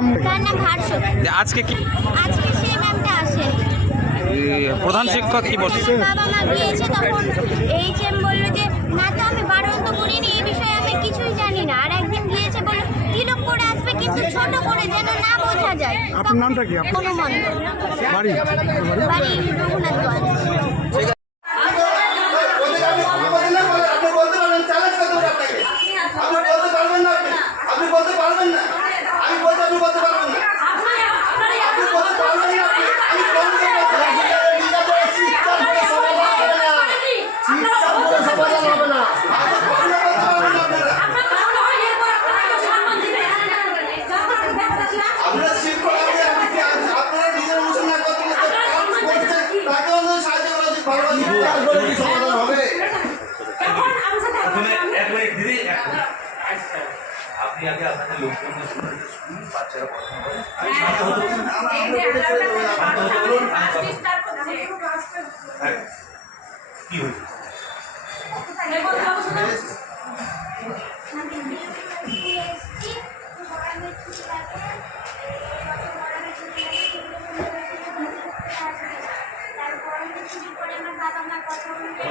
নাম? আজকে কি? আজকে সেই প্রধান শিক্ষক কি বলছে? যে না তো আমি বারণ করিনি বিষয়ে আমি কিছুই জানি না। আর একদিন গিয়েছে করে আসবে কিন্তু ছোট করে যেন না বোঝা যায়। আপনার নামটা কি? আপনার বাড়ি? বাড়ি করে কি সমাধান এক মিনিট আপনি আগে আপনাদের বাচ্চারা কথা বলুন শান্ত হ্যাঁ। কি হয়েছে?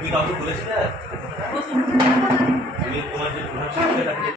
তুমি কাউকে বলেছিলে? তুমি তোমার যে প্রধান শিক্ষিকা তাকে